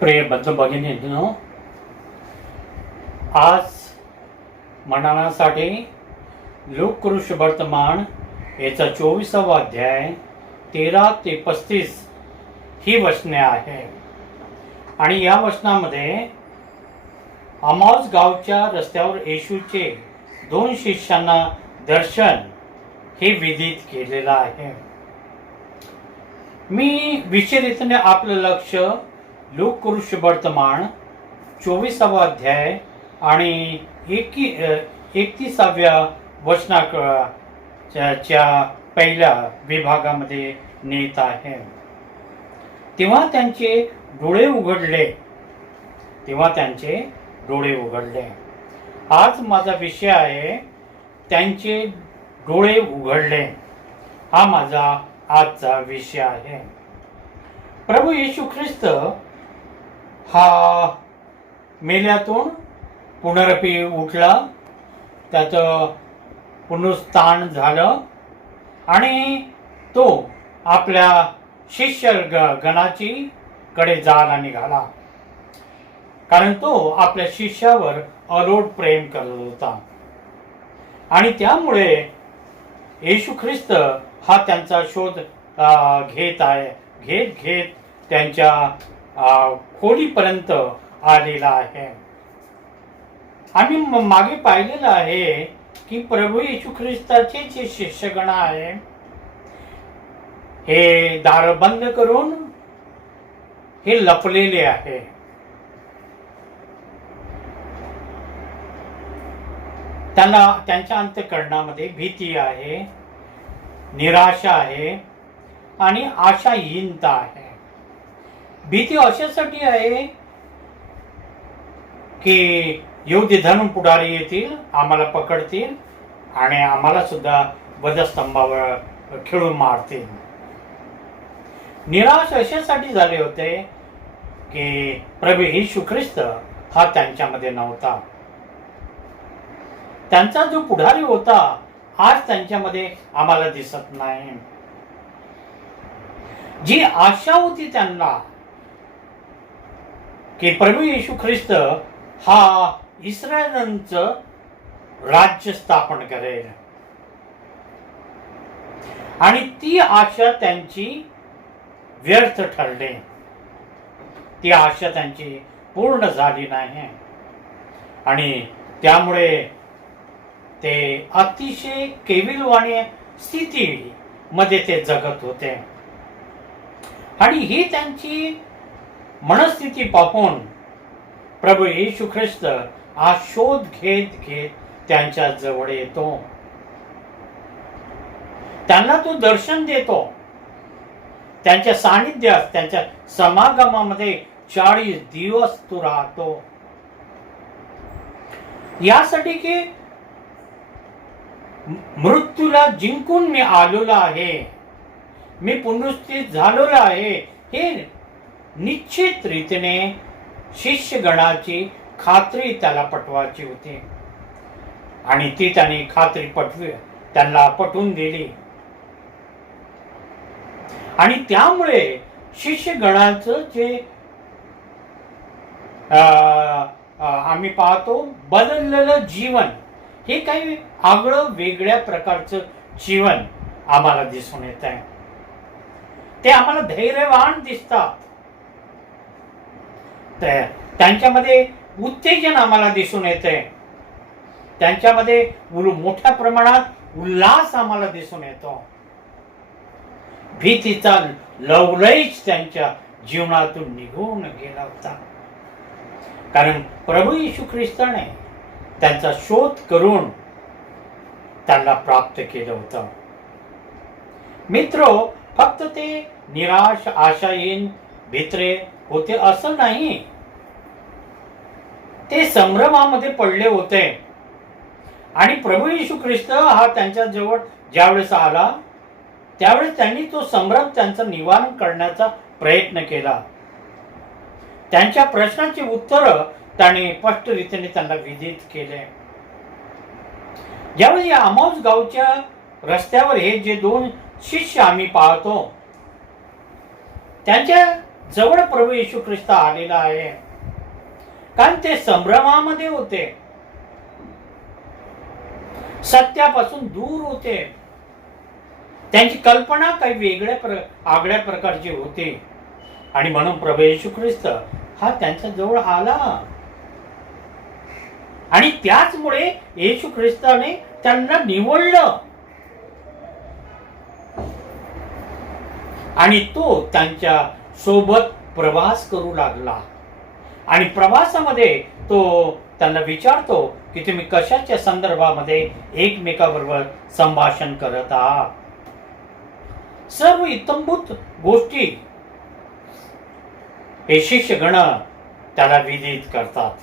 प्रिय बंधू भगिनींनो, आज मननासाठी लोककृष वर्तमान याचा 24वा अध्याय 13 ते 35 ही वचने आहे. आणि या वचनामध्ये अमाउस गावच्या रस्त्यावर येशूचे 2 शिष्यांना दर्शन हे विदित केलेलं आहे. मी विशेषरीतीने आपलं लक्ष लोककृष वर्तमान 24वा अध्याय आणि 31व्या वचनाच्या पहिल्या विभागामध्ये नेत आहे. तेव्हा त्यांचे डोळे उघडले. आज माझा विषय आहे, त्यांचे डोळे उघडले. हा माझा आजचा विषय आहे. प्रभू येशू ख्रिस्त हा मेल्यातून पुनरपी उठला, त्याचं पुनरुत्थान झालं आणि तो आपल्या शिष्य गणाची कडे जायला निघाला, कारण तो आपल्या शिष्यावर अलोट प्रेम करत होता. आणि त्यामुळे येशू ख्रिस्त हा त्यांचा शोध घेत त्यांच्या खोलीपर्यंत आलेला आहे. आम्ही मागे पाहिलेलं आहे की प्रभू येशू ख्रिस्ताचे जे शिष्यगण आहे, हे दार बंद करून हे लपलेले आहे. त्यांना त्यांच्या अंतःकरणामध्ये भीती आहे, निराशा आहे आणि आशाहीनता आहे. भीती अशासाठी आहे की योद्ध धर्म पुढारी येतील, आम्हाला पकडतील आणि आम्हाला सुद्धा वधस्तंभावर खिळून मारतील. निराश अशासाठी झाले होते की प्रभू येशू ख्रिस्त हा त्यांच्यामध्ये नव्हता. त्यांचा जो पुढारी होता आज त्यांच्यामध्ये आम्हाला दिसत नाही. जी आशा होती त्यांना की प्रभू येशू ख्रिस्त हा इस्रायलांचं राज्य स्थापन करेल, आणि ती आशा त्यांची व्यर्थ ठरली. ती आशा त्यांची पूर्ण झाली नाही आणि त्यामुळे ते अतिशय केविलवाणी स्थितीमध्ये ते जगत होते. आणि ही त्यांची मनस्थिती पाहून प्रभू येशू ख्रिस्त हा शोध घेत त्यांच्या जवळ येतो. त्यांना तो दर्शन देतो. त्यांच्या सानिध्यात, त्यांच्या समागमामध्ये 40 दिवस तो राहतो, यासाठी की मृत्यूला जिंकून मी आलेलो आहे, मी पुनरुत्थित झालेलो आहे, हे निश्चित रीतीने शिष्यगणाची खात्री त्याला पटवायची होती. आणि ती त्यांनी खात्री त्यांना पटवून दिली. आणि त्यामुळे शिष्यगणाचं जे आम्ही पाहतो बदललेलं जीवन, हे काही आगळं वेगळ्या प्रकारचं जीवन आम्हाला दिसून येत आहे. ते आम्हाला धैर्यवान दिसतात. त्यांच्यामध्ये उत्तेजन आम्हाला दिसून येते. त्यांच्यामध्ये मोठ्या प्रमाणात उल्हास आम्हाला दिसून येतो. भीतीचा लवलयच त्यांच्या जीवनातून निघून गेला होता, कारण प्रभू येशू ख्रिस्ताने त्यांचा शोध करून त्यांना प्राप्त केलं होतं. मित्रो, फक्त ते निराश आशाहीन भित्रे होते असं नाही, ते संभ्रमामध्ये पडले होते. आणि प्रभू येशू ख्रिस्त हा त्यांच्या जवळ ज्यावेळेस आला, त्यावेळेस त्यांनी तो संभ्रम त्यांचं निवारण करण्याचा प्रयत्न केला. त्यांच्या प्रश्नाची उत्तरं त्याने स्पष्ट रीतीने त्यांना विदित केले. ज्यावेळेस या अमाउस गावच्या रस्त्यावर हे जे 2 शिष्य आम्ही पाहतो, त्यांच्या जवळ प्रभू येशू ख्रिस्त आलेला आहे, कारण ते संभ्रमामध्ये होते, सत्यापासून दूर होते, त्यांची कल्पना काही आगळ्या प्रकारची होती, आणि म्हणून प्रभू येशू ख्रिस्त हा त्यांच्या जवळ आला, आणि त्याचमुळे येशू ख्रिस्ताने त्यांना निवडलं, आणि तो त्यांच्या सोबत प्रवास करू लागला, आणि प्रवासामध्ये तो त्यांना विचारतो की तुम्ही कशाच्या संदर्भामध्ये एकमेकाबरोबर संभाषण करत आहात. सर्व इत्थंभूत गोष्टी हे शिष्यगण त्याला विदित करतात,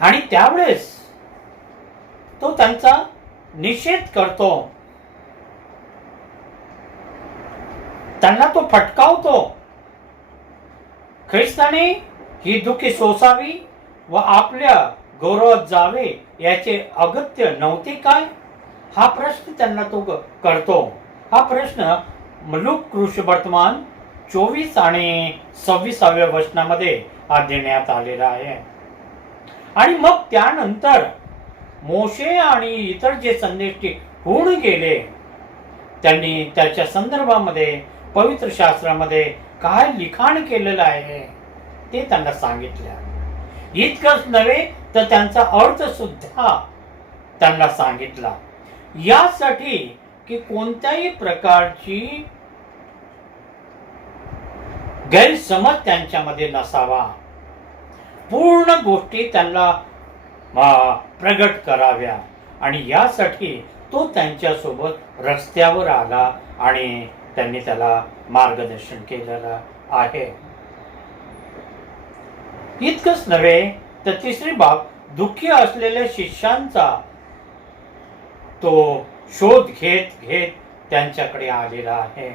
आणि त्यावेळेस तो त्यांचा निषेध करतो, त्यांना तो फटकावतो. ख्रिस्ताने ही दुःखी सोसावी व आपल्या गौरवात जावे याचे अगत्य नव्हते काय, हा प्रश्न त्यांना तो करतो. हा प्रश्न लूक कृष्णवर्तमान 24 आणि 26व्या वचनामध्ये हा देण्यात आलेला आहे. आणि मग त्यानंतर मोशे आणि इतर जे संदेष्टी होऊन गेले त्यांनी त्याच्या संदर्भामध्ये पवित्र शास्त्रामध्ये काय लिखाण केलेलं आहे ते त्यांना सांगितलं. इतकंच नव्हे तर त्यांचा अर्थ सुद्धा त्यांना सांगितला, यासाठी की कोणत्याही प्रकारची गैरसमज त्यांच्यामध्ये नसावा, पूर्ण गोष्टी त्यांना प्रगट कराव्या, आणि यासाठी तो त्यांच्या सोबत रस्त्यावर आला आणि त्यांनी त्याला मार्गदर्शन केलेलं आहे. इतकंच नव्हे तर तिसरी बाब, दुःखी असलेल्या शिष्यांचा तो शोध घेत घेत त्यांच्याकडे आलेला आहे.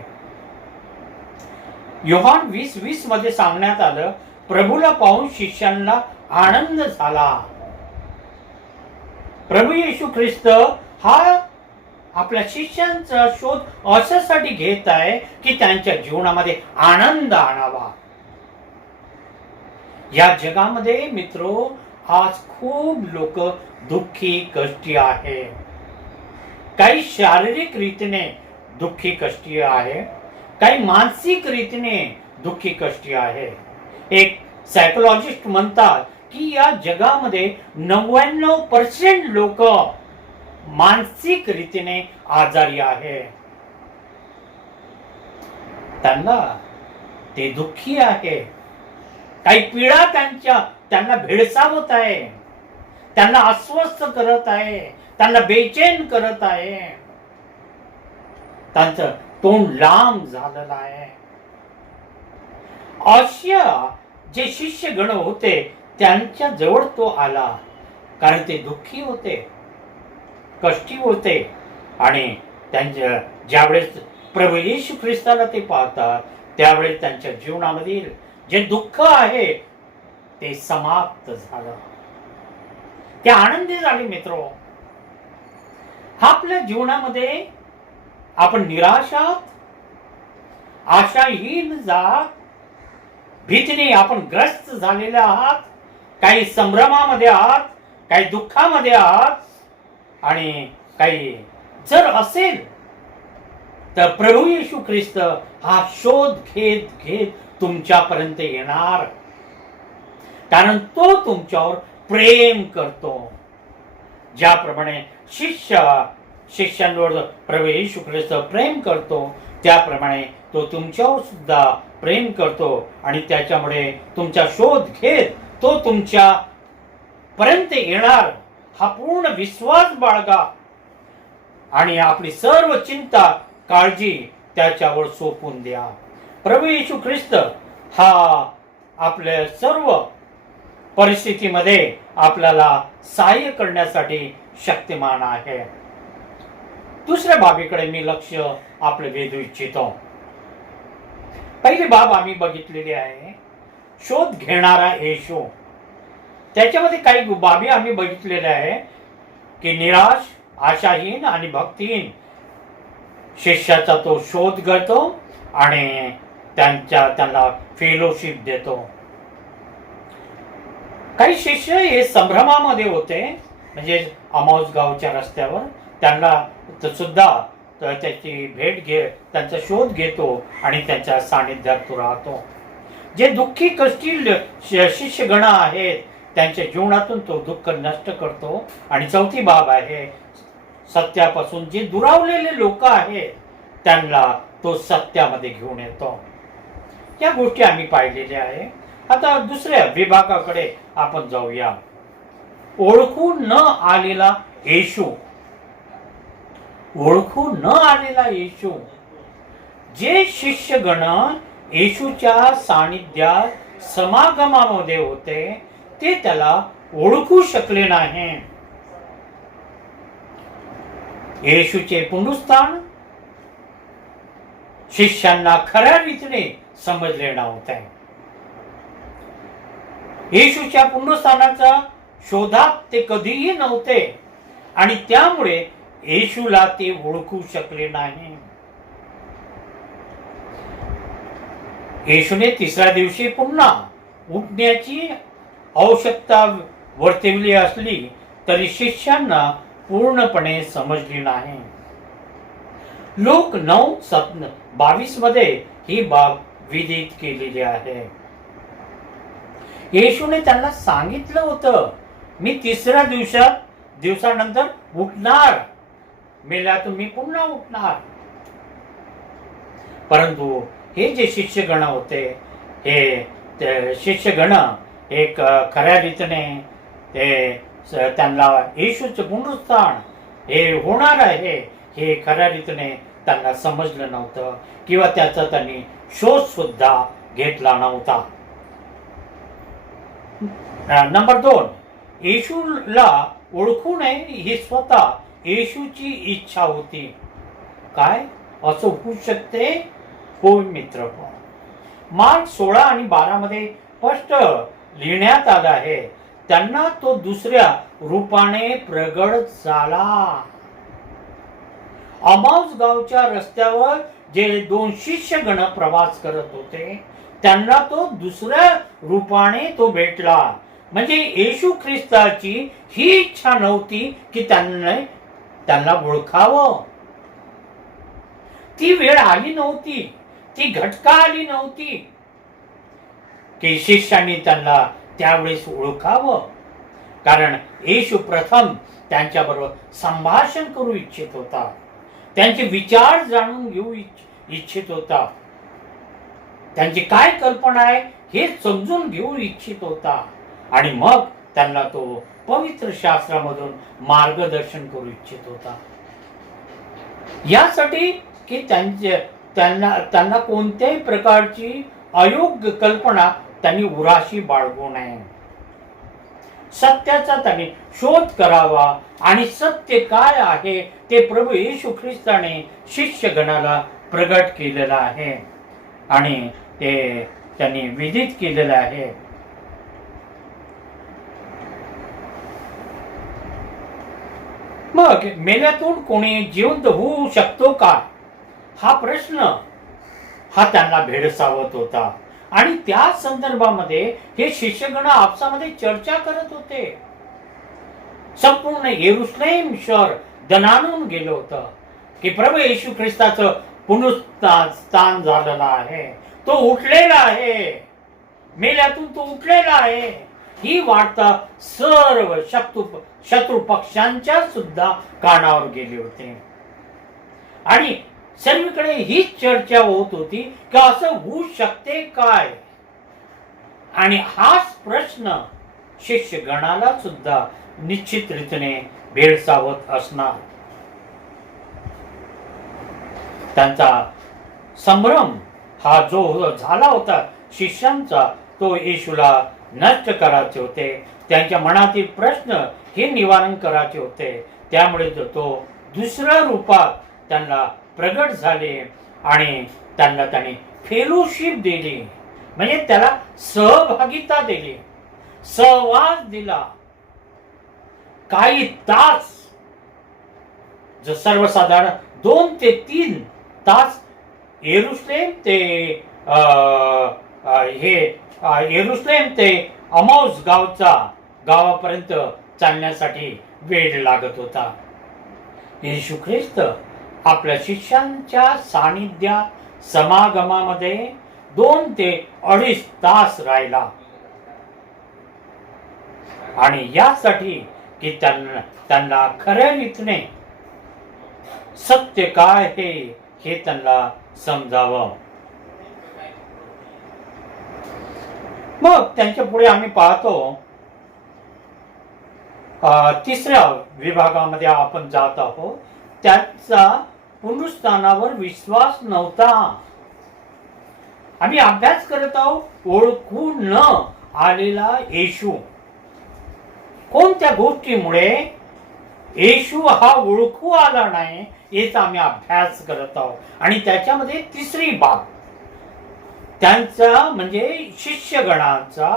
योहान 20:20 मध्ये सांगण्यात आलं, प्रभूला पाहून शिष्यांना आनंद झाला. प्रभू येशू ख्रिस्त हा आपल्या शिष्यांचा शोध अशासाठी घेत आहे की त्यांच्या जीवनामध्ये आनंद आणावा. या जगामध्ये मित्रो आज खूप लोक दुःखी कष्टी आहे. काही शारीरिक रीतीने दुःखी कष्टी आहे, काही मानसिक रीतीने दुःखी कष्टी आहे. एक सायकोलॉजिस्ट म्हणतात की या जगामध्ये 99% लोक मानसिक रीतीने आजारी आहे. त्यांना ते दुःखी आहे, काही पीडा त्यांना भेडसावत आहे, त्यांना अस्वस्थ करत आहे, त्यांना बेचैन करत आहे, त्यांचं तोंड लांब झालेलं आहे. अशा जे शिष्यगण होते त्यांच्या जवळ तो आला, कारण ते दुःखी होते, कष्टी होते, आणि त्यांच्या ज्यावेळेस प्रभू येशू ख्रिस्ताला ते पाहतात त्यावेळेस त्यांच्या जीवनामधील जे दुःख आहे ते समाप्त झालं, ते आनंदी झाले. मित्रो, आपल्या जीवनामध्ये आपण निराशात, आशाहीन जात, भीतीने आपण ग्रस्त झालेले आहात, काही संभ्रमामध्ये आहात, काही दुःखामध्ये आहात, आणि काही जर असेल तर प्रभू येशू ख्रिस्त हा शोध घेत घेत तुमच्यापर्यंत येणार, कारण तो तुमच्यावर प्रेम करतो. ज्याप्रमाणे शिष्यांवर प्रभू येशू ख्रिस्त प्रेम करतो, त्याप्रमाणे तो तुमच्यावर सुद्धा प्रेम करतो, आणि त्याच्यामुळे तुमचा शोध घेत तो तुमच्या पर्यंत येणार. हा पूर्ण विश्वास बाळगा, आणि आपली सर्व चिंता काळजी त्याच्यावर सोपवून द्या. प्रभू येशू ख्रिस्त हा आपल्या सर्व परिस्थितीमध्ये आपल्याला सहाय्य करण्यासाठी शक्तिमान आहे. दुसऱ्या बाबीकडे मी लक्ष आपलं वेधू इच्छितो. पहिली बाब आम्ही बघितलेली आहे, शोध घेणारा येशू. त्याच्यामध्ये काही बाबी आम्ही बघितलेल्या आहे की निराश, आशाहीन आणि भक्तिहीन शिष्याचा तो शोध घेतो, आणि त्यांना फेलोशिप देतो. काही शिष्य हे संभ्रमामध्ये होते, म्हणजे अमाउस गावच्या रस्त्यावर त्यांना सुद्धा त्याची त्यांचा शोध घेतो आणि त्यांच्या सानिध्यात तो राहतो. जे दुःखी कष्टी शिष्यगण आहेत त्यांच्या जीवनातून तो दुःख नष्ट करतो. आणि चौथी बाब आहे, सत्यापासून जे दुरावलेले लोक आहेत त्यांना तो सत्यामध्ये घेऊन येतो. या गोष्टी आम्ही पाहिलेल्या आहे. आता दुसऱ्या विभागाकडे आपण जाऊया. ओळखू न आलेला येशू. ओळखू न आलेला येशू. जे शिष्यगण येशूच्या सानिध्यात समागमामध्ये होते ते त्याला ओळखू शकले नाही. येशूचे पुनरुत्थान शिष्यांना खऱ्या रीतीने समजले नव्हते. येशूच्या पुनरुत्थानाच्या शोधात ते कधीही नव्हते आणि त्यामुळे येशूला ते ओळखू शकले नाही. येशूने तिसऱ्या दिवशी पुन्हा उठण्याची आवश्यकता वर्तवली असली तरी शिष्यांना पूर्णपणे समजली नाही. लोक 9:22 मध्ये ही बाब विदित केलेली आहे. येशूने त्यांना सांगितलं होतं, मी तिसऱ्या दिवसानंतर उठणार, मेल्यातून मी पुन्हा उठणार. परंतु हे जे शिष्यगण होते, हे शिष्यगण एक खऱ्या रीतीने त्यांना येशूचं पुनरुत्थान हे होणार आहे हे खऱ्या रीतीने त्यांना समजलं नव्हतं किंवा त्याचा त्यांनी शोध सुद्धा घेतला नव्हता. नंबर 2, येशूला ओळखू नये ही स्वतः येशूची इच्छा होती. काय असं होऊ शकते? होय मित्र. मार्क 16 आणि 12 मध्ये स्पष्ट लिहिण्यात आलं आहे, त्यांना तो दुसऱ्या रूपाने प्रगट झाला. अमाउस गावच्या रस्त्यावर जे 2 शिष्यगण प्रवास करत होते त्यांना तो दुसऱ्या रूपाने तो भेटला. म्हणजे येशू ख्रिस्ताची ही इच्छा नव्हती की त्यांना ओळखावं. ती वेळ आली नव्हती, ती घटका आली नव्हती की शिष्यांनी त्यांना त्यावेळेस ओळखावं. कारण येशू प्रथम त्यांच्याबरोबर संभाषण करू इच्छित होता, त्यांचे विचार जाणून घेऊ इच्छित होता, त्यांची काय कल्पना आहे हे समजून घेऊ इच्छित होता आणि मग त्यांना तो पवित्र शास्त्रामधून मार्गदर्शन करू इच्छित होता. यासाठी की त्यांना कोणत्याही प्रकारची अयोग्य कल्पना त्यांनी उराशी बाळगू नये. सत्याचा त्यांनी शोध करावा आणि सत्य काय आहे ते प्रभू येशू ख्रिस्ताने शिष्यगणाला प्रगट केलेलं आहे आणि ते त्यांनी विदित केलेलं आहे. मग मेल्यातून कोणी जिवंत होऊ शकतो का हा प्रश्न हा त्यांना भेडसावत होता आणि त्या संदर्भामध्ये हे शिष्यगण आपसामध्ये चर्चा करत होते. संपूर्ण येरुशलेम शहर दणाणून गेलं होतं की प्रभू येशू ख्रिस्ताचं पुनरुत्थान झालेलं आहे, तो उठलेला आहे, मेल्यातून तो उठलेला आहे. ही वार्ता सर्व शत्रू पक्षांच्या सुद्धा कानावर गेली होती आणि सर्वीकडे हीच चर्चा होत होती की असं होऊ शकते काय. आणि हाच प्रश्न शिष्यगणाला सुद्धा निश्चित रीतीने भेडसावत असणार. त्यांचा संभ्रम हा जो झाला होता शिष्यांचा, तो येशूला नष्ट करायचे होते, त्यांच्या मनातील प्रश्न हे निवारण करायचे होते. त्यामुळे तो दुसऱ्या रूपात त्यांना प्रगट झाले आणि त्यांनी फेलोशिप दिली, म्हणजे त्याला सहभागिता दिली, सहवास दिला. काही तास, सर्वसाधारण 2 ते 3 तास येरुशलेम ते येरुशलेम ते अमौस गावापर्यंत चालण्यासाठी वेळ लागत होता. येशू ख्रिस्त आपल्या शिष्यांच्या सानिध्यात समागमामध्ये 2 ते 2.5 तास राहिला. आणि यासाठी की त्यांना खऱ्या रीतीने सत्य काय हे त्यांना समजावं. मग त्यांच्या पुढे आम्ही पाहतो 3ऱ्या विभागामध्ये आपण जात आहोत. त्यांचा पुनरुत्थानावर विश्वास नव्हता. आम्ही अभ्यास करत आहोत ओळखू न आलेला येशू. कोणत्या गोष्टीमुळे येशू हा ओळखू आला नाही याचा आम्ही अभ्यास करत आहोत. आणि त्याच्यामध्ये 3री बाब त्यांचा म्हणजे शिष्यगणाचा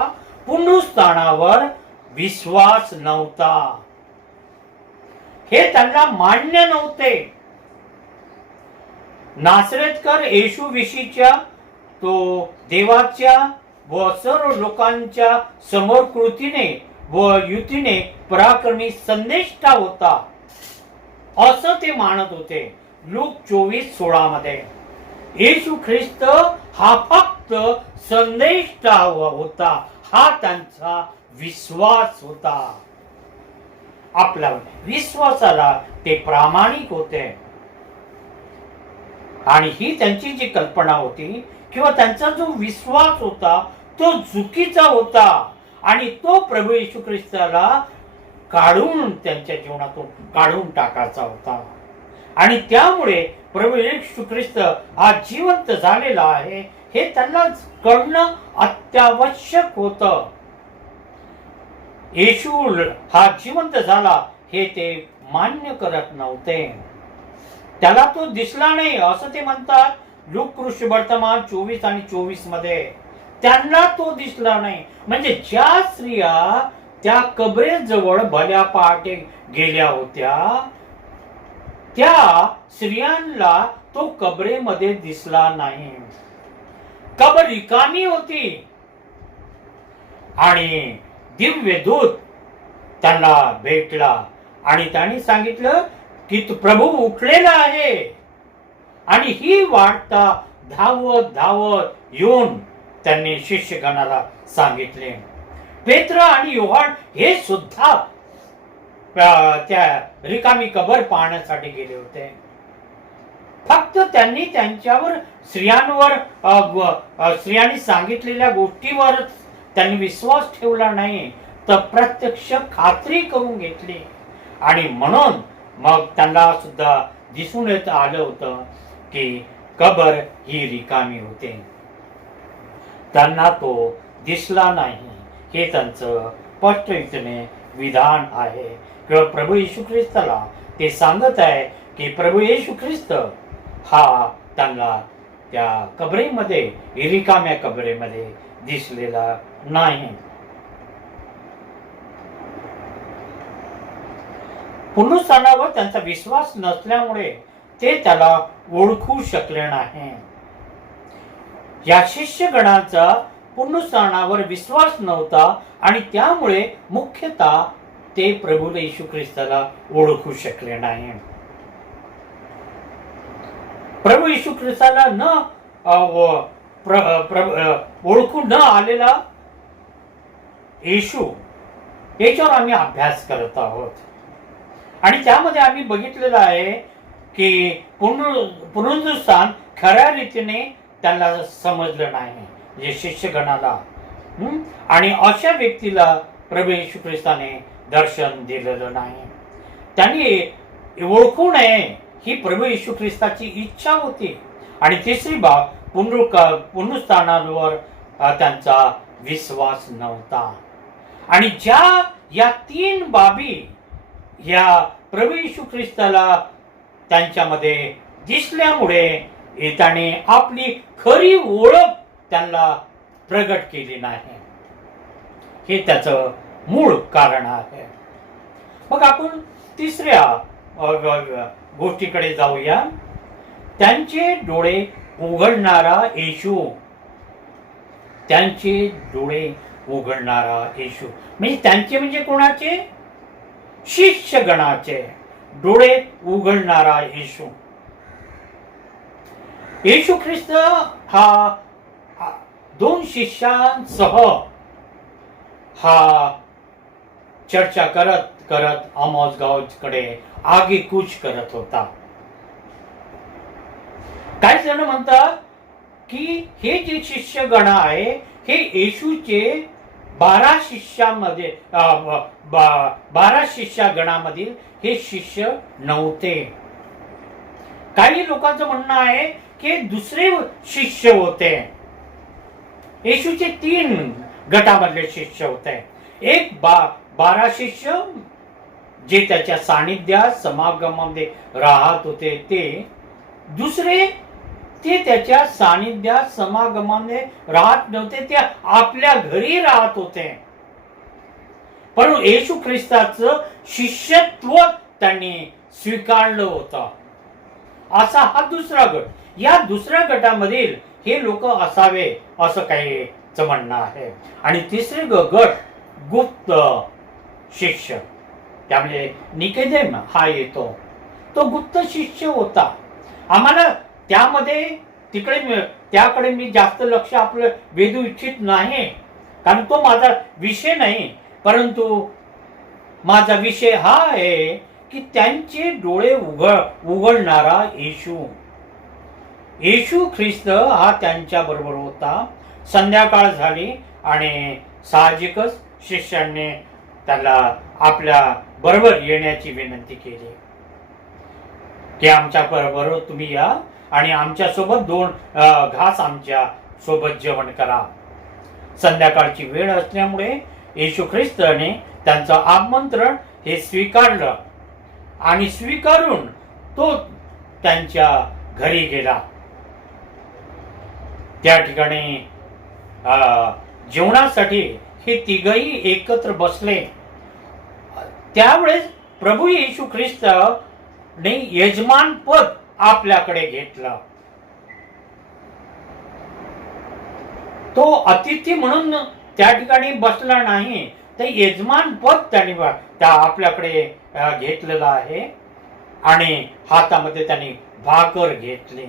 पुनरुत्थानावर विश्वास नव्हता. हे त्यांना मान्य नव्हते. नासरेतकर येशू विषयीच्या तो देवाच्या व सर्व लोकांच्या समोर कृतीने व युतीने पराक्रमी संदेष्टा होता असं ते मानत होते. लूक 24:16 मध्ये येशू ख्रिस्त हा फक्त संदेष्टा होता, हा त्यांचा विश्वास होता. आपल्या विश्वासाला ते प्रामाणिक होते. आणि ही त्यांची जी कल्पना होती किंवा त्यांचा जो विश्वास होता तो चुकीचा होता. आणि तो प्रभू येशू ख्रिस्ताला काढून त्यांच्या जीवनातून काढून टाकायचा होता. आणि त्यामुळे प्रभू येशू ख्रिस्त हा जिवंत झालेला आहे हे त्यांना कळणं अत्यावश्यक होतं. येशू हा जिवंत झाला हे ते मान्य करत नव्हते. त्याला तो दिसला नाही असं ते म्हणतात. लूक कृष्णवर्तमान 24 आणि 24 मध्ये त्यांना तो दिसला नाही. म्हणजे ज्या स्त्रिया त्या कबरेजवळ भल्या पहाटे गेल्या होत्या त्या स्त्रियांना तो कबरेमध्ये दिसला नाही. कबर रिकामी होती. आणि दिव्य दूत त्यांना भेटला आणि त्यांनी सांगितलं की तू प्रभू उठलेला आहे. आणि ही वार्ता धावत धावत येऊन त्यांनी शिष्यगणाला सांगितले. पेत्र आणि योहान हे सुद्धा त्या रिकामी कबर पाहण्यासाठी गेले होते. फक्त त्यांनी त्यांच्यावर स्त्रियांनी सांगितलेल्या गोष्टीवर त्यांनी विश्वास ठेवला नाही तर प्रत्यक्ष खात्री करून घेतली. आणि म्हणून मग त्यांना सुद्धा दिसून येत आलं होतं की कबर ही रिकामी होते. त्यांना तो दिसला नाही हे त्यांचं स्पष्टपणे विधान आहे. किंवा प्रभू येशू ख्रिस्ताला ते सांगत आहे की प्रभू येशू ख्रिस्त हा त्यांना त्या कबरेमध्ये रिकाम्या कबरेमध्ये दिसलेला नाही. पुनरुत्थानावर त्यांचा विश्वास नसल्यामुळे ते त्याला ओळखू शकले नाही. या शिष्यगणाचा पुनरुत्थानावर विश्वास नव्हता आणि त्यामुळे मुख्यतः ते प्रभू येशू ख्रिस्ताला ओळखू शकले नाही. प्रभू येशू ख्रिस्ताला ओळखू न आलेला येशू याच्यावर आम्ही अभ्यास करत आहोत. आणि त्यामध्ये आम्ही बघितलेलं आहे की पुनरुत्थान खऱ्या रीतीने त्यांना समजलं नाही म्हणजे शिष्यगणाला. आणि अशा व्यक्तीला प्रभू येशू ख्रिस्ताने दर्शन दिलेलं नाही. त्यांनी ओळखू नये ही प्रभू येशू ख्रिस्ताची इच्छा होती. आणि 3री बाब पुनरुत्थानावर त्यांचा विश्वास नव्हता. आणि या 3 बाबी या प्रभू येशू ख्रिस्ताला त्यांच्यामध्ये दिसल्यामुळे त्याने आपली खरी ओळख त्यांना प्रगट केली नाही. हे त्याचं मूळ कारण आहे. मग आपण 3ऱ्या गोष्टीकडे जाऊया. त्यांचे डोळे उघडणारा येशू, त्यांचे डोळे उघडणारा येशू. म्हणजे त्यांचे म्हणजे कोणाचे? शिष्यगणाचे डोळे उघडणारा येशू. येशू ख्रिस्त हा दोन शिष्यांसह हा चर्चा करत करत आमोस गावाकडे आगेकूच करत होता. काही जण म्हणतात की हे जे शिष्यगण आहे हे येशूचे 12 शिष्यामध्ये 12 शिष्यगणामधील हे शिष्य नव्हते. काही लोकांचं म्हणणं आहे की दुसरे शिष्य होते. येशूचे 3 गटामधले शिष्य होते. एक 12 शिष्य जे त्याच्या सानिध्यात समागमामध्ये राहत होते ते, दुसरे ते त्याच्या सानिध्यात समागमामध्ये राहत नव्हते, ते आपल्या घरी राहत होते. परंतु येशू ख्रिस्ताचं शिष्यत्व त्यांनी स्वीकारलं होतं. असा हा दुसरा गट. या दुसऱ्या गटामधील हे लोक असावे असं काही म्हणणं आहे. आणि तिसरे गट गुप्त शिष्य, त्यामुळे निकोदेम हा येतो, तो गुप्त शिष्य होता. आम्हाला त्यामध्ये त्याकडे मी जास्त लक्ष आपलं वेधू इच्छित नाही, कारण तो माझा विषय नाही. परंतु माझा विषय हा आहे की त्यांचे डोळे उघडणारा येशू. येशू ख्रिस्त हा त्यांच्या बरोबर होता. संध्याकाळ झाली आणि साहजिकच शिष्यांनी त्याला आपल्या बरोबर येण्याची विनंती केली की आमच्या बरोबर तुम्ही या आणि आमच्या सोबत 2 घास आमच्या सोबत जेवण करा. संध्याकाळची वेळ असल्यामुळे येशू ख्रिस्ताने त्यांचं आमंत्रण हे स्वीकारलं आणि स्वीकारून तो त्यांच्या घरी गेला. त्या ठिकाणी जेवणासाठी हे तिघही एकत्र बसले. त्यावेळेस प्रभू येशू ख्रिस्ताने यजमान पद आपल्याकडे घेतलं. तो अतिथी म्हणून त्या ठिकाणी बसला नाही, तर यजमान पद त्यांनी आपल्याकडे घेतलेलं आहे. आणि हातामध्ये त्यांनी भाकर घेतली.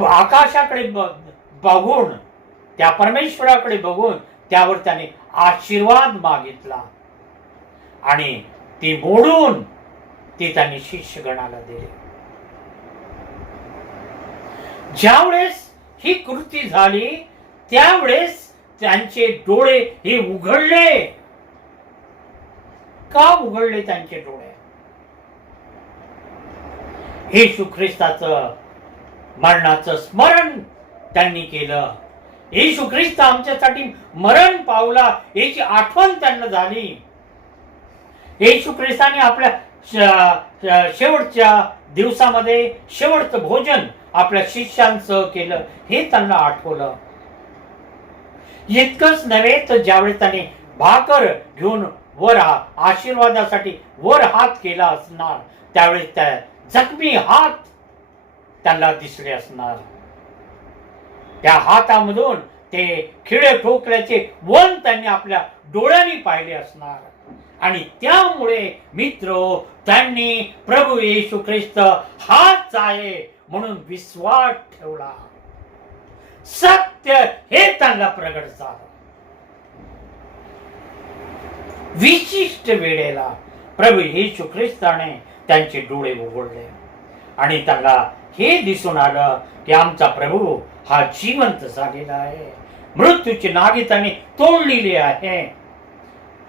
आकाशाकडे बघून, त्या परमेश्वराकडे बघून त्यावर त्याने आशीर्वाद मागितला आणि ती मोडून ती त्यांनी शिष्यगणाला दिली. ज्यावेळेस ही कृती झाली त्यावेळेस त्यांचे डोळे हे उघडले. का उघडले त्यांचे डोळे? येशू ख्रिस्ताचं मरणाचं स्मरण त्यांनी केलं. येशू ख्रिस्त आमच्यासाठी मरण पावला याची आठवण त्यांना झाली. येशू ख्रिस्ताने आपल्या शेवटच्या दिवसामध्ये शेवटचं भोजन आपल्या शिष्यांसह केलं हे त्यांना आठवलं. इतकंच नव्हे तर ज्यावेळेस त्याने भाकर घेऊन वर आशीर्वादासाठी वर हात केला असणार त्यावेळेस त्या जखमी हात त्यांना दिसले असणार. त्या हातामधून ते खिळे ठोकल्याचे वन त्यांनी आपल्या डोळ्यांनी पाहिले असणार. आणि त्यामुळे मित्र त्यांनी प्रभू येशू ख्रिस्त हाच आहे म्हणून विश्वास ठेवला. सत्य हे त्यांना प्रगट झालं. विशिष्ट वेळेला प्रभू येशू ख्रिस्ताने त्यांचे डोळे उघडले आणि त्यांना हे दिसून आलं की आमचा प्रभू हा जिवंत झालेला आहे. मृत्यूची नागी त्याने तोडलेली आहे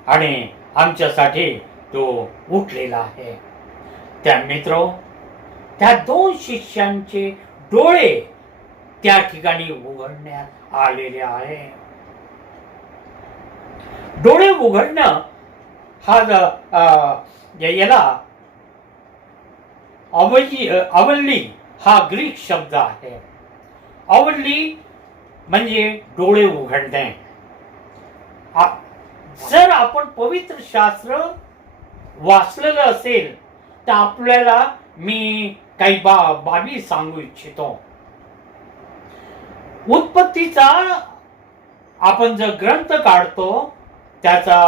आणि आमच्यासाठी तो उठलेला आहे. त्या मित्र, त्या 2 शिष्यांचे डोळे त्या ठिकाणी उघडण्यात आलेले आहे. डोळे उघडणं हा याला अवल्ली हा ग्रीक शब्द आहे. अवल्ली म्हणजे डोळे उघडणे. जर आपण पवित्र शास्त्र वाचलेलं असेल तर आपल्याला मी काही बाबी सांगू इच्छितो. उत्पत्तीचा आपण जर ग्रंथ काढतो त्याचा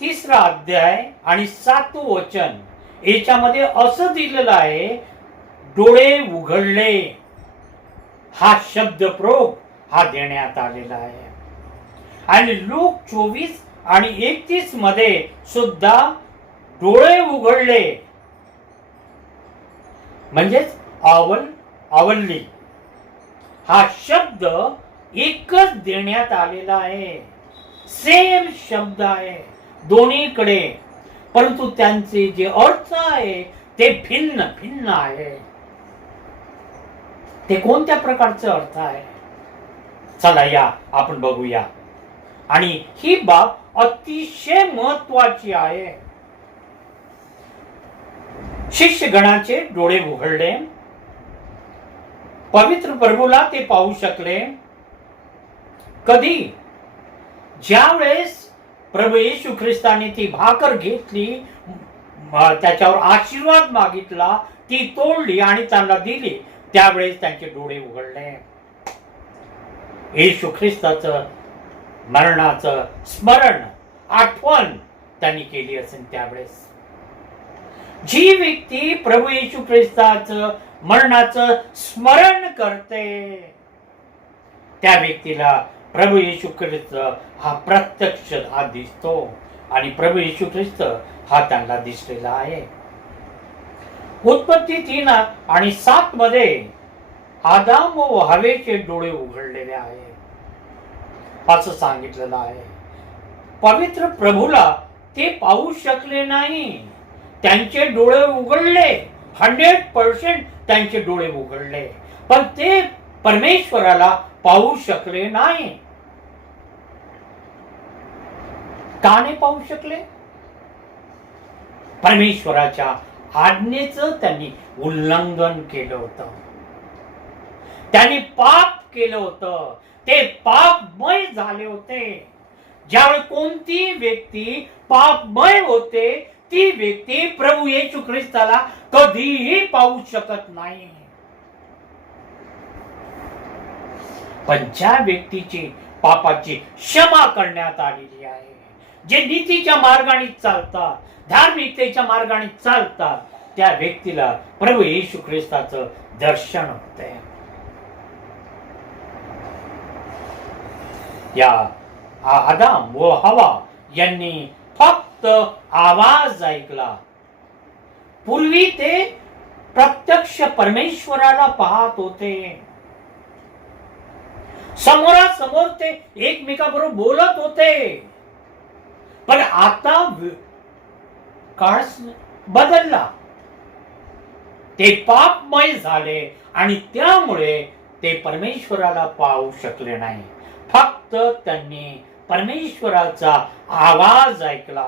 3रा अध्याय आणि 7वं वचन, याच्यामध्ये असं दिलेलं आहे, डोळे उघडले हा शब्द प्रयोग हा देण्यात आलेला आहे. आणि लूक 24 आणि 31 मध्ये सुद्धा डोळे उघडले म्हणजेच आवल्ली हा शब्द एकच देण्यात आलेला आहे. सेम शब्द आहे दोन्हीकडे, परंतु त्यांचे जे अर्थ आहे ते भिन्न भिन्न आहे. ते कोणत्या प्रकारचे अर्थ आहे, चला या आपण बघूया. आणि ही बाब अतिशय महत्वाची आहे. शिष्यगणाचे डोळे उघडले, पवित्र प्रभूला ते पाहू शकले. कधी? ज्या वेळेस प्रभू येशू ख्रिस्ताने ती भाकर घेतली, त्याच्यावर आशीर्वाद मागितला, ती तोडली आणि त्यांना दिली, त्यावेळेस त्यांचे डोळे उघडले. येशू ख्रिस्ताचं मरणाचं स्मरण, आठवण त्यांनी केली असेल. त्यावेळेस जी व्यक्ती प्रभू येशू ख्रिस्ताचं मरणाचं स्मरण करते त्या व्यक्तीला प्रभू येशू ख्रिस्त हा प्रत्यक्ष हा दिसतो आणि प्रभू येशू ख्रिस्त हा त्यांना दिसलेला आहे. उत्पत्ती 3 आणि 7 मध्ये आदाम व हवेचे डोळे उघडलेले आहे असं सांगितलेलं आहे. पवित्र प्रभूला ते पाहू शकले नाही, त्यांचे डोळे उघडले, 100% त्यांचे डोळे उघडले, पण ते परमेश्वराला पाहू शकले नाही. का नाही पाहू शकले? परमेश्वराच्या आज्ञेचं त्यांनी उल्लंघन केलं होतं, त्यांनी पाप केलं होतं, ते पापमय झाले होते. ज्यावेळी कोणती व्यक्ती पापमय होते ती व्यक्ती प्रभू येशू ख्रिस्ताला कधीही पाहू शकत नाही. पण ज्या व्यक्तीची पापाची क्षमा करण्यात आलेली आहे, जे नीतीच्या मार्गाने चालतात, धार्मिकतेच्या मार्गाने चालतात, त्या व्यक्तीला प्रभू येशू ख्रिस्ताचं दर्शन होते. या आदाम व हवा यांनी फक्त आवाज ऐकला. पूर्वी ते प्रत्यक्ष परमेश्वराला पाहत होते, समोरासमोर ते एकमेकाबरोबर बोलत होते. पण आता काळ बदलला, ते पापमय झाले आणि त्यामुळे ते परमेश्वराला पाहू शकले नाही. फक्त त्यांनी परमेश्वराचा आवाज ऐकला.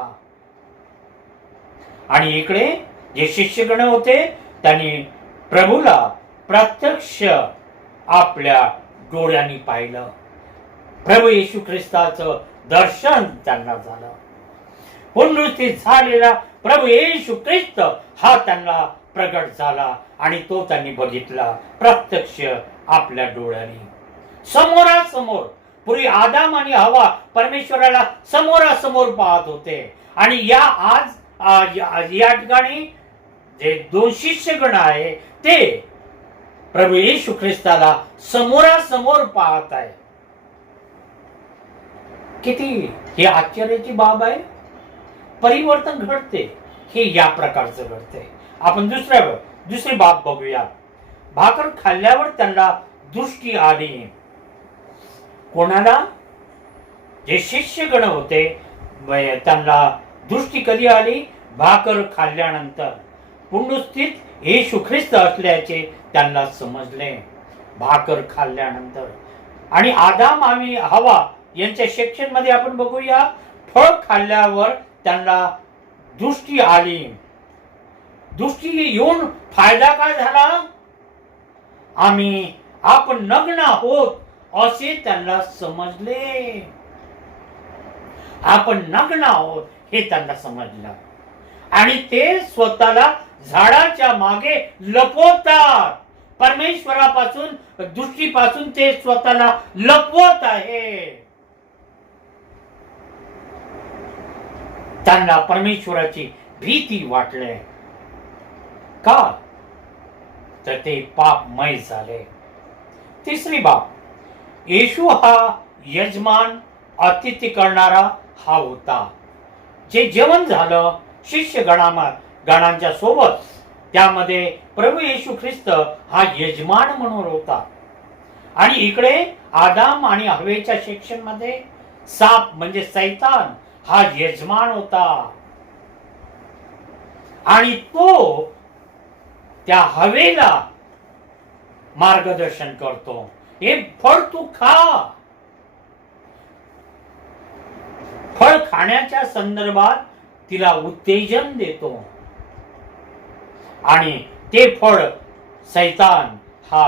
आणि इकडे जे शिष्यगण होते त्यांनी प्रभूला प्रत्यक्ष आपल्या डोळ्यांनी पाहिलं. प्रभू येशू ख्रिस्ताचं दर्शन त्यांना झालं. पुनरुत्थित झालेला प्रभू येशू ख्रिस्त हा त्यांना प्रगट झाला आणि तो त्यांनी बघितला प्रत्यक्ष आपल्या डोळ्यांनी, समोरासमोर. पूर्वी आदाम आणि हवा परमेश्वराला समोरासमोर पाहत होते आणि या ठिकाणी जे 2 शिष्यगण आहे ते प्रभू येशू ख्रिस्ताला समोरासमोर पाहत आहे. किती ही आश्चर्याची बाब आहे. परिवर्तन घडते हे या प्रकारचं घडते. आपण दुसरी बाब बघूया. भाकर खाल्ल्यावर त्यांना दृष्टी आली. कोणाला? जे शिष्यगण होते त्यांना दृष्टी कधी आली? भाकर खाल्ल्यानंतर. पुनरुत्थित येशू ख्रिस्त असल्याचे त्यांना समजले भाकर खाल्ल्यानंतर. आणि आदाम आणि हवा यांच्या सेक्शन मध्ये आपण बघूया. फळ खाल्ल्यावर त्यांना दृष्टी आली. दृष्टी येऊन फायदा काय झाला? आपण नग्न आहोत असे त्यांना समजले. आपण नग्न आहोत हे त्यांना समजलं आणि ते स्वतःला झाडाच्या मागे लपवतात. परमेश्वरापासून, दृष्टीपासून ते स्वतःला लपवत आहे. त्यांना परमेश्वराची भीती वाटले. का? तर ते पापमय झाले. तिसरी बाब, येशू हा यजमान, अतिथी करणारा हा होता. जे जेवण झालं शिष्य गणांच्या सोबत, त्यामध्ये प्रभू येशू ख्रिस्त हा यजमान म्हणून होता. आणि इकडे आदाम आणि हवेच्या सेक्शन मध्ये साप म्हणजे सैतान हा यजमान होता. आणि तो त्या हवेला मार्गदर्शन करतो, हे फळ तू खा. फळ खाण्याच्या संदर्भात तिला उत्तेजन देतो. आणि ते फळ सैतान हा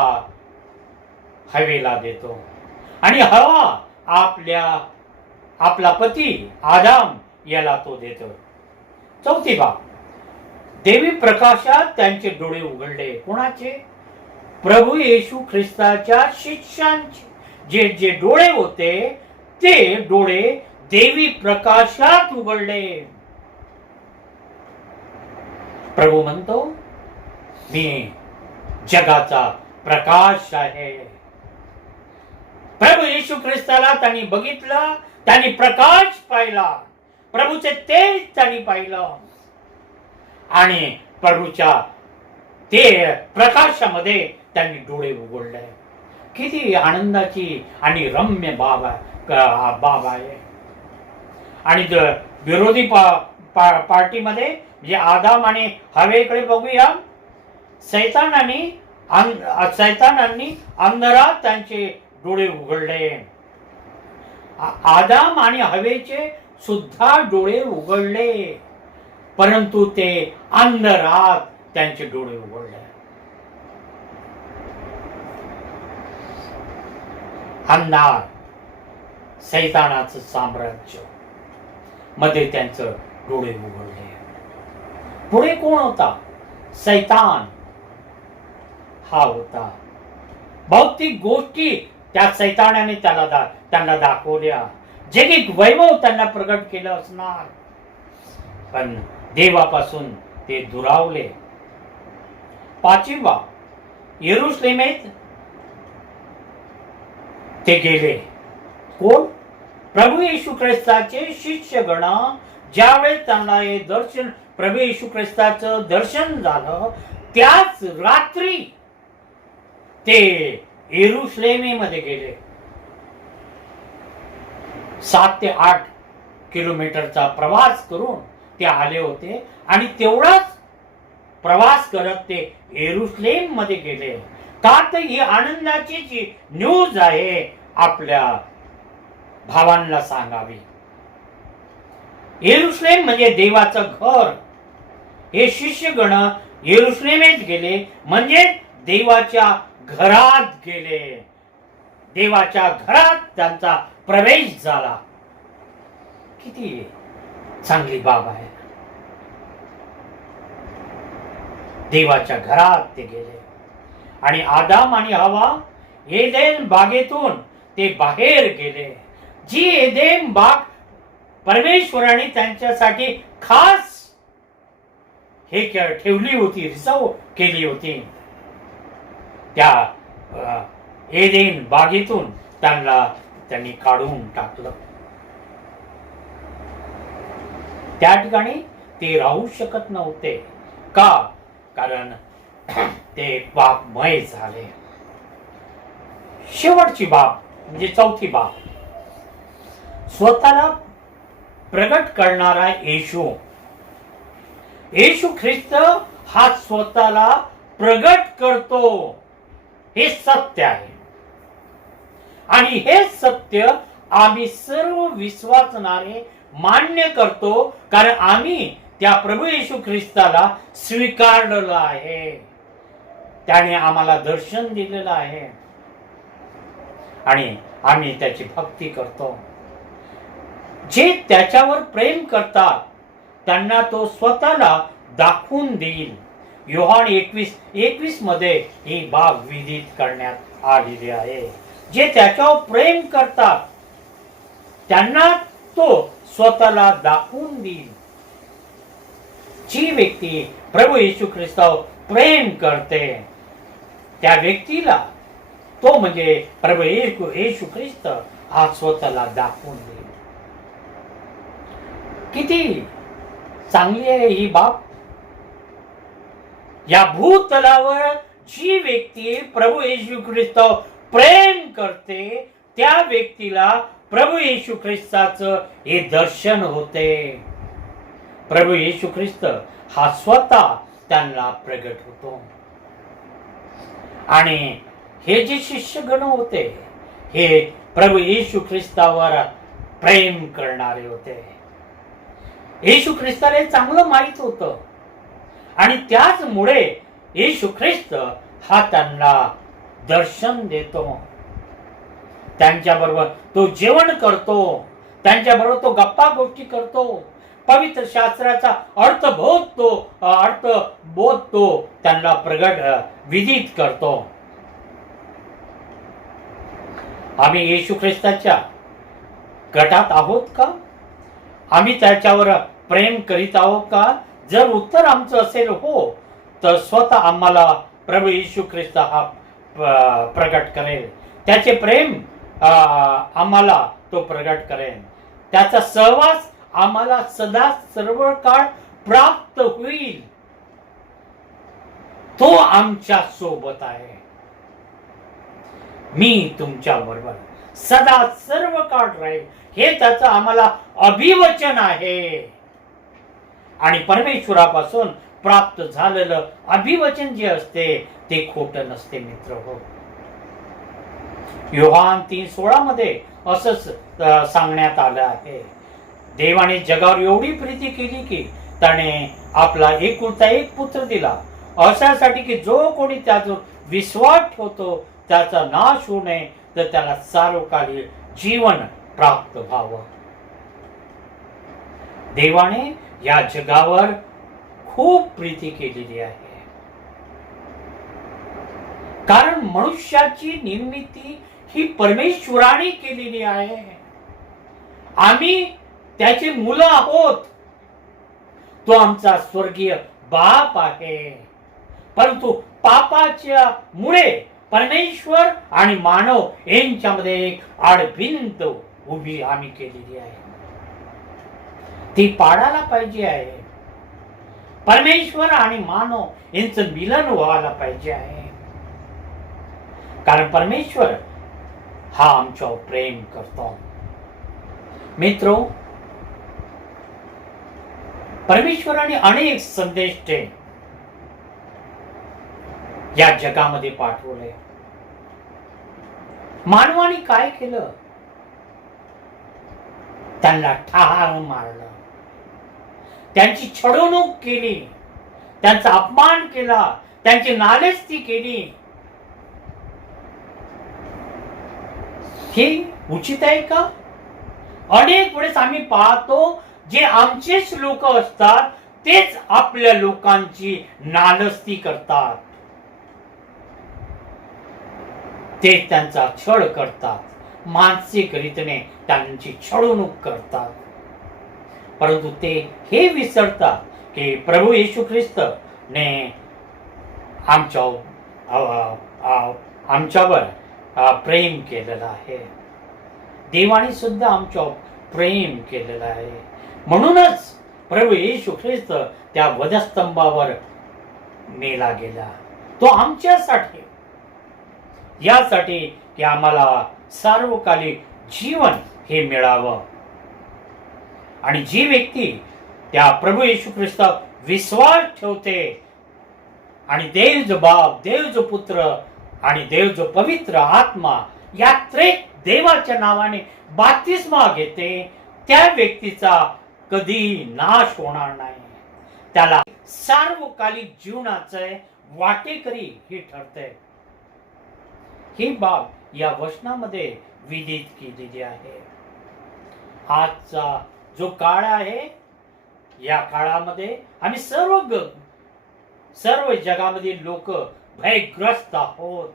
हवेला देतो. आणि हवा आपला पती आदाम याला तो देतो. चौथी बाब, देवी प्रकाशात त्यांचे डोळे उघडले. कोणाचे? प्रभू येशू ख्रिस्ताच्या शिष्यांचे. जे जे डोळे होते ते डोळे देवी प्रकाशात उघडले. प्रभू म्हणतो, मी जगाचा प्रकाश आहे. प्रभू येशू ख्रिस्ताला त्यांनी बघितलं, त्यांनी प्रकाश पाहिला, प्रभूचे तेज त्यांनी पाहिलं. आणि प्रभूच्या ते प्रकाशामध्ये त्यांनी डोळे उघडले. किती आनंदाची आणि रम्य बाब आहे. आणि विरोधी पार्टीमध्ये जे आदाम आणि हवेकडे बघूया, सैतानांनी अंधारात त्यांचे डोळे उघडले. आदाम आणि हवेचे सुद्धा डोळे उघडले, परंतु ते अंधारात त्यांचे डोळे उघडले. अंधार, सैतानाचं साम्राज्य मध्ये त्यांचं डोळे उघडले. पुढे कोण होता? सैतान हा होता. भौतिक गोष्टी त्या सैतानाने त्यांना दाखवल्या. जगिक वैभव त्यांना प्रगट केलं असणार, पण देवापासून ते दुरावले. पाचवी बाब, यरुशलेमेत ते गेले. कोण? प्रभू येशू ख्रिस्ताचे शिष्यगण. ज्यावेळेस त्यांना हे दर्शन, प्रभू येशू ख्रिस्ताचं दर्शन झालं, त्याच रात्री ते यरुशलेमेमध्ये गेले. 7 ते 8 किलोमीटरचा प्रवास करून ते आले होते. आणि तेवढाच प्रवास करत ते यरुशलेम मध्ये गेले. का? तर ही आनंदाची जी न्यूज आहे आपल्या भावांना सांगावी. यरुशलेम म्हणजे देवाचं घर. हे शिष्यगण यरुशलेमेत गेले म्हणजे देवाच्या घरात गेले. देवाच्या घरात त्यांचा प्रवेश झाला. किती चांगली बाब आहे. देवाच्या घरात ते गेले. आणि आदाम आणि हवा एदेन बागेतून ते बाहेर गेले. जी एदेन बाग परमेश्वराने त्यांच्यासाठी खास हे ठेवली होती, रिझर्व केली होती, त्या एदेन बागेतून त्यांनी काढून टाकलं. त्या ठिकाणी ते राहू शकत नव्हते. का? कारण ते पापमय झाले. शेवटची बाब म्हणजे चौथी बाब, स्वतःला प्रगट करणारा येशू. येशू ख्रिस्त हा स्वतःला प्रगट करतो. हे सत्य आहे. आणि हे सत्य आम्ही सर्व विश्वासणारे मान्य करतो, कारण आम्ही त्या प्रभू येशू ख्रिस्ताला स्वीकारलेलं आहे. त्याने आम्हाला दर्शन दिलेलं आहे आणि आम्ही त्याची भक्ती करतो. जे त्याच्यावर प्रेम करतात त्यांना तो स्वतःला दाखवून देईल. योहान 21:21 मध्ये ही बाब विधित करण्यात आलेली आहे. जे त्याच्यावर प्रेम करतात त्यांना तो स्वतःला दाखवून देईल. जी व्यक्ती प्रभू येशू ख्रिस्तावर प्रेम करते त्या व्यक्तीला तो म्हणजे प्रभू येशू ख्रिस्त हा स्वतःला दाखवून देईल. किती चांगली आहे ही बाब. या भूतलावर जी व्यक्ती प्रभू येशू ख्रिस्तावर प्रेम करते त्या व्यक्तीला प्रभू येशू ख्रिस्ताचं हे दर्शन होते. प्रभू येशू ख्रिस्त हा स्वतः त्यांना प्रगट होतो. आणि हे जे शिष्यगण होते हे प्रभू येशू ख्रिस्तावर प्रेम करणारे होते. येशू ख्रिस्ताला चांगलं माहित होतं आणि त्याचमुळे येशू ख्रिस्त हा त्यांना दर्शन देतो. त्यांच्याबरोबर तो जेवण करतो, त्यांच्याबरोबर तो गप्पा गोष्टी करतो, पवित्र शास्त्राचा अर्थ बोधतो त्यांना प्रगट विदित करतो. आम्ही येशू ख्रिस्ताच्या गटात आहोत का? आम्ही त्याच्यावर प्रेम करीत आहोत का? जर उत्तर आमचं असेल हो, तर स्वतः आम्हाला प्रभू येशू ख्रिस्त हा प्रगट करेल. त्याचे प्रेम आम्हाला तो प्रगट करेल. त्याचा सहवास आम्हाला सदा सर्व काळ प्राप्त होईल. तो आमच्या सोबत आहे. मी तुमच्या बरोबर सदा सर्व काळ राहील हे त्याचं आम्हाला अभिवचन आहे. आणि परमेश्वरापासून प्राप्त झालेलं अभिवचन जे असते ते खोटं नसते मित्र हो. योहान 3:16 मध्ये असंच सांगण्यात आलं आहे. देवाने जगावर एवढी प्रीती केली की त्याने आपला एकुलता एक पुत्र दिला अशासाठी की जो कोणी त्याचा विश्वास ठेवतो त्याचा नाश होऊ नये तर त्याला सार्वकालिक जीवन प्राप्त व्हावं. देवाने या जगावर खूप प्रीती केलेली आहे. कारण मनुष्याची निर्मिती ही परमेश्वराने केलेली आहे. आम्ही त्याची मुलं आहोत. तो आमचा स्वर्गीय बाप आहे. परंतु पापाच्या मुळे परमेश्वर आणि मानव यांच्यामध्ये एक आडभिंत उभी आम्ही केलेली आहे. ती पाडायला पाहिजे आहे. परमेश्वर आणि मानव यांचं मिलन व्हायला पाहिजे आहे. कारण परमेश्वर हा आमच्यावर प्रेम करतो. मित्रो, परमेश्वराने अनेक संदेश या जगामध्ये पाठवले. मानवाने काय केलं? त्यांना ठार मारलं, त्यांची छळवणूक केली, त्यांचा अपमान केला, त्यांची नालेस्ती केली. हे उचित आहे का? अनेक वेळेस आम्ही पाहतो जे आमचेच लोक असतात तेच आपल्या लोकांची नालस्ती करतात. ते त्यांचा छळ करतात, मानसिक रीतीने त्यांची छळवणूक करतात. परंतु ते हे विसरतात की प्रभू येशू ख्रिस्त ने आमच्यावर प्रेम केलेलं आहे. देवाने सुद्धा आमच्यावर प्रेम केलेलं आहे. म्हणूनच प्रभू येशू ख्रिस्त त्या वधस्तंभावर मेला गेला. तो आमच्यासाठी, यासाठी की आम्हाला सार्वकालिक जीवन हे मिळावं. आणि जी व्यक्ती त्या प्रभू येशू ख्रिस्तावर विश्वास ठेवते आणि देव जो बाप, देव जो पुत्र आणि देव जो पवित्र आत्मा या त्रेक देवाच्या नावाने बाप्तिस्मा घेते त्या व्यक्तीचा कधी नाश होणार नाही. त्याला सार्वकालिक जीवनाचे वाटेकरी ही ठरते. ही बाब या वचनामध्ये विदित केलेली आहे. आजचा जो काळ आहे या काळामध्ये आम्ही सर्व सर्व जगामधील लोक भयग्रस्त आहोत.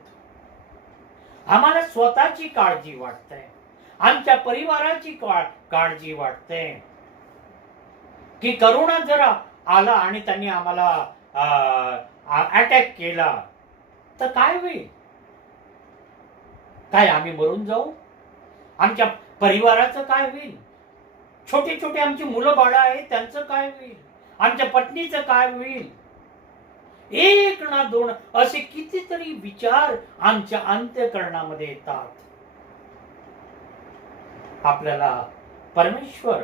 आम्हाला स्वतःची काळजी वाटते, आमच्या परिवाराची काळजी वाटते की करोना जर आला आणि त्यांनी आम्हाला अटॅक केला तर काय होईल? काय आम्ही मरून जाऊ? आमच्या परिवाराचं काय होईल? छोटे छोटे आमची मुलं बाळं आहेत त्यांचं काय होईल? आमच्या पत्नीचं काय होईल? एक ना दोन असे कितीतरी विचार आमच्या अंतःकरणामध्ये येतात. आपल्याला परमेश्वर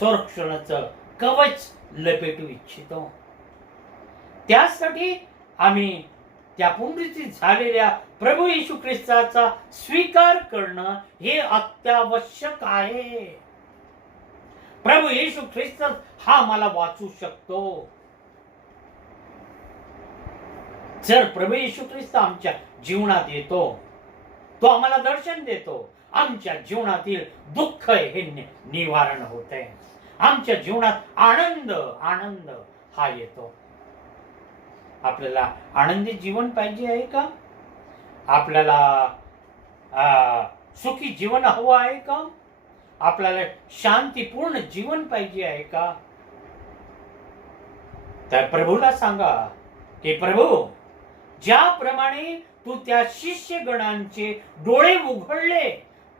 संरक्षणाचं कवच लपेटू इच्छितो. त्यासाठी आम्ही त्या पुनरुत्थित झालेल्या प्रभू येशू ख्रिस्ताचा स्वीकार करणं हे अत्यावश्यक आहे. प्रभू येशू ख्रिस्त हा मला वाचू शकतो. जर प्रभू येशू ख्रिस्त आमच्या जीवनात येतो, तो आम्हाला दर्शन देतो, आमच्या जीवनातील दुःख हे निवारण होते, आमच्या जीवनात आनंद आनंद हा येतो. आपल्याला आनंदी जीवन पाहिजे आहे का? आपल्याला सुखी जीवन हवं आहे का? आपल्याला शांतीपूर्ण जीवन पाहिजे आहे का? तर प्रभूला सांगा की प्रभू, ज्याप्रमाणे तू त्या शिष्यगणांचे डोळे उघडले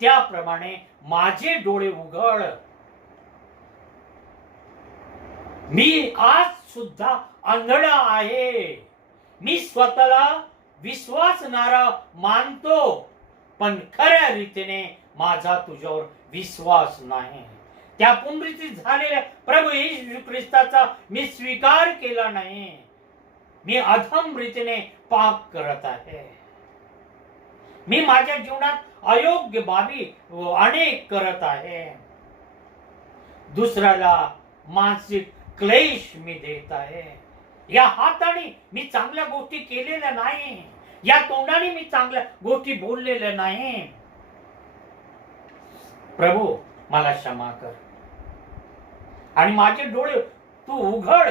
त्याप्रमाणे माझे डोळे उघड. मी आज सुद्धा आंधळा आहे. मी स्वतःला विश्वासणारा मानतो, पण खऱ्या रीतीने माझा तुझ्यावर विश्वास नाही. त्या पुनरुत्थित झालेल्या प्रभू येशू ख्रिस्ताचा मी स्वीकार केला नाही. मी अधम रीतीने पाप करत आहे. मी माझ्या जीवनात अयोग्य बाबी अनेक करत आहे. दुसऱ्याला मानसिक क्लेश मी देत आहे. या हाताने मी चांगल्या गोष्टी केलेल्या नाही, या तोंडाने मी चांगल्या गोष्टी बोललेल्या नाही. प्रभू मला क्षमा कर आणि माझे डोळे तू उघड.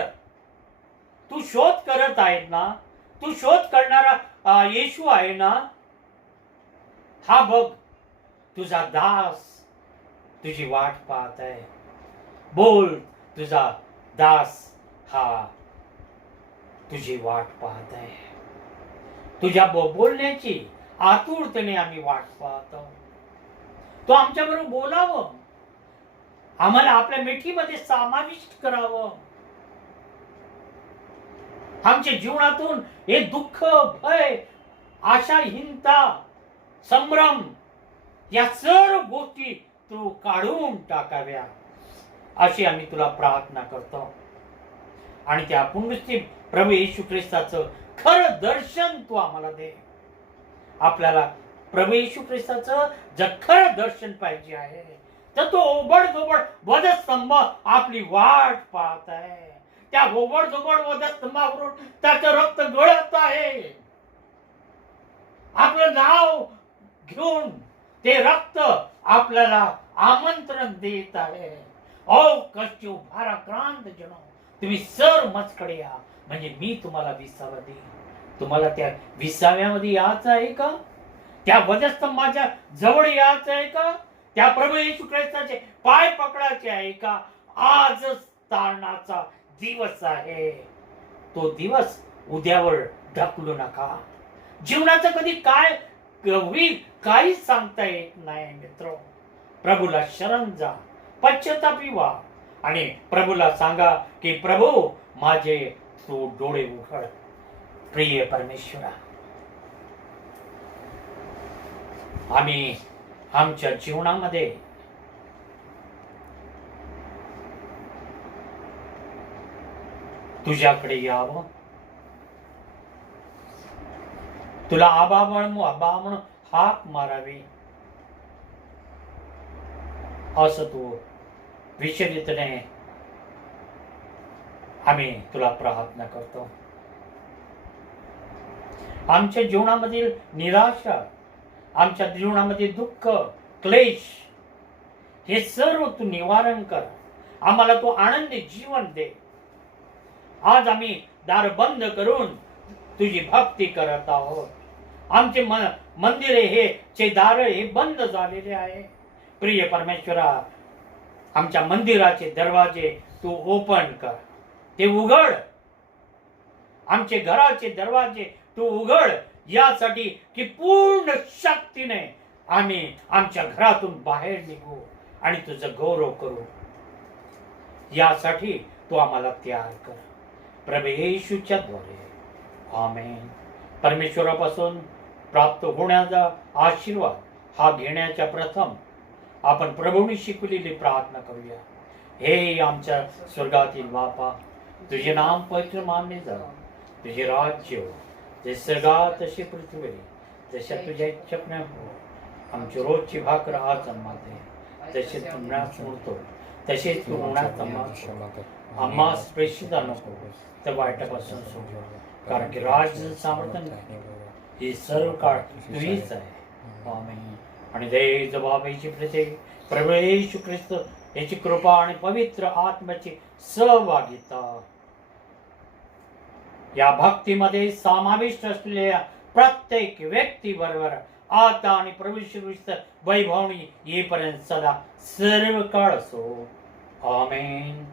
तू शोध करत आहेत ना, तू शोध करणारा येशू आहे ना, हा बघ तुझा दास तुझी वाट पाहत आहे. बोल, तुझा दास हा तुझी वाट पाहत आहे. तुझ्या बोलण्याची आतुरतेने आम्ही वाट पाहतो. तो आमच्या बरोबर बोलावं, आम्हाला आपल्या मिठीमध्ये समाविष्ट करावं. आमच्या जीवनातून हे दुःख, भय, आशाहीनता, संभ्रम या सर्व गोष्टी तू काढून टाकाव्या अशी आम्ही तुला प्रार्थना करतो. आणि त्या पुनरुत्थित प्रभू येशू ख्रिस्ताचं खरं दर्शन तू आम्हाला दे. आपल्याला प्रभू येशू ख्रिस्ताचं जर खरं दर्शन पाहिजे आहे तर तो ओबडधोबड वधस्तंभ आपली वाट पाहत आहे. त्या ओबडधोबड वधस्तंभावरून त्याचं रक्त गळत आहे. आपलं नाव घेऊन ते रक्त आपल्याला आमंत्रण देत आहे. ओ कष्टी भाराक्रांत जनो, तुम्ही सर्व माझ्याकडे या, म्हणजे मी तुम्हाला विसावा देईन. तुम्हाला त्या विसाव्यामध्ये यायचं आहे का? त्या वधस्तंभाच्या जवळ यायचं आहे का? त्या प्रभू येशू ख्रिस्ताचे पाय पकडायचे आहे का? आजच तारणाचा दिवस आहे. तो दिवस उद्यावर ढकलू नका. जीवनाचं कधी काय होईल काही सांगता येत नाही मित्र. प्रभूला शरण जा, पश्चातापी व्हा आणि प्रभूला सांगा की प्रभू माझे तू डोळे उघड. प्रिय परमेश्वरा, आम्ही आमच्या जीवनामध्ये तुझ्याकडे यावं, तुला आबा म्हणून हाक मारावी असं तू विचलितने आम्ही तुला प्रार्थना करतो. आमच्या जीवनामधील निराशा, आमच्या जीवनामधील दुःख, क्लेश हे सर्व तू निवारण कर. आम्हाला तू आनंदी जीवन दे. आज आम्ही दार बंद करून तुझी भक्ती करत आहोत. आमचे मंदिरे हे चे दार हे बंद झालेले आहे. प्रिय परमेश्वरा, आमच्या मंदिराचे दरवाजे तू ओपन कर, ते उघड. आमचे घराचे दरवाजे तू उघड, यासाठी की पूर्ण शक्तीने आम्ही आमच्या घरातून बाहेर निघू आणि तुझं गौरव करू. यासाठी तू आम्हाला तयार कर, प्रभू येशूच्या द्वारे. आमेन. परमेश्वरापासून प्राप्त होण्याचा आशीर्वाद हा घेण्याच्या प्रथम आपण प्रभूंनी शिकवलेली प्रार्थना करूया. हे आमच्या स्वर्गातील बापा, तुझे नाम पवित्र मानले जावं, तुझे राज्य हो, जे स्वर्गात तसे पृथ्वीवर, जशा तुझ्या इच्छा हो. आमची रोजची भाकर आज आम्हाला दे, जसे तुम्हाला स्मरतो तसेच तू उन्हात आम्हा प्रेषित नको तर वाईटापासून सोड, कारण की राज सामर्थ्य ही सर्व काळ तुझीच आहे. आमेन. आणि दे जबाबाईची प्रभू येशू ख्रिस्त याची कृपा आणि पवित्र आत्म्याची सहभागिता या भक्तीमध्ये समाविष्ट असलेल्या प्रत्येक व्यक्ती बरोबर आता आणि प्रभू येशू ख्रिस्त वैभवणी येईपर्यंत सदा सर्व काळ असो. आमेन.